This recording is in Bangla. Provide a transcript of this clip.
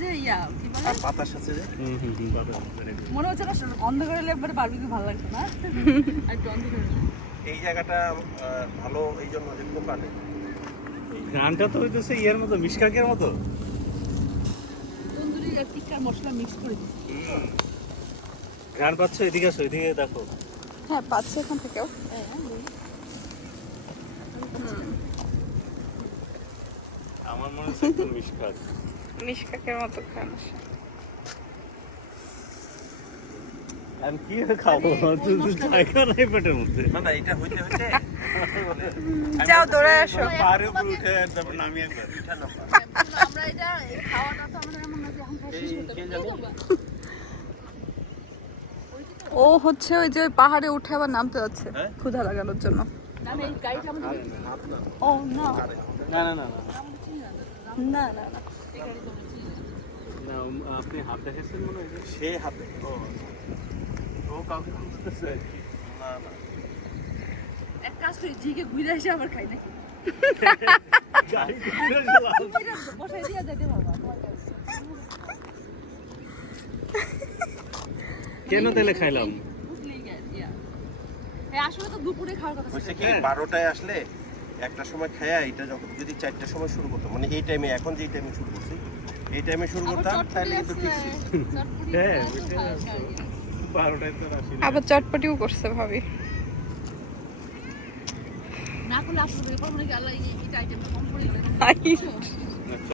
যে ইয়া কি বলে আর বাতাস আছে যে বাতাস। মনে হচ্ছে না অন্ধকারে একবারে বারবিকিউ ভালো লাগতো না আর একটু অন্ধকারে এই জায়গাটা ভালো এই জন্য যে পোকা নেই। ঘ্রাণটা তো হইতেছে ইয়ের মতো মিশকাকের মতো। তন্দুরি আর টিক্কার মশলা মিক্স করে দিচ্ছি ঘ্রাণ পাচ্ছ, এদিকে আসো, এদিকে দেখো। হ্যাঁ পাচ্ছে এখান থেকেও। আমার মনে হচ্ছে একদম মিশকাক। মিশকাকের মতো খান। আমি কি খাবো? জায়গা নাই পেটের মধ্যে। না না এটা হইতে হইতে যাও দৌড়ে আসো। পাহাড়ের উপর উঠে তারপর নামিয়ে একবার। আমরা এটা খাওয়াটা তো আমাদের এমন না যে এখন খাই শেষ করতে পারবো ও হচ্ছে ওই যে ওই পাহাড়ে উঠে আবার নামতে যাচ্ছে হ্যাঁ? ক্ষুধা লাগানোর জন্য। না না এই গাড়িটা আমাদের ও না না না না না না না না এই গাড়ি তো আমরা চিনি না। না, আপনি হাত দেখেছেন মনে হয়? সে হাতে ও কাউকে খুঁজতেছে। না না এক কাজ করি জিকে ঘুরে এসে আবার খাই নাকি গাড়ি ঘুরে গেলাম। এটা বসাই দিয়া যাইতে বাবা তোমার কাছে কেন তাহলে খাইলাম? বুঝলেই ইয়া এই আসলে তো দুপুরে খাওয়ার কথা হচ্ছে ছিল কি 12টায় আসলে একটা সময় খায়া এটা যখন যদি 4টার সময় শুরু করতাম মানে এই টাইমে এখন যে টাইমে শুরু করছি এই টাইমে শুরু করতাম তাহলে কিন্তু ঠিক ছিল। হ্যাঁ, 12টায় তো আসি না। আবার চটপটিও করছে ভাবি। না করলে আসলে এরকম নাকি আল্লাহ এই আইটেমটা কম করে দিল আই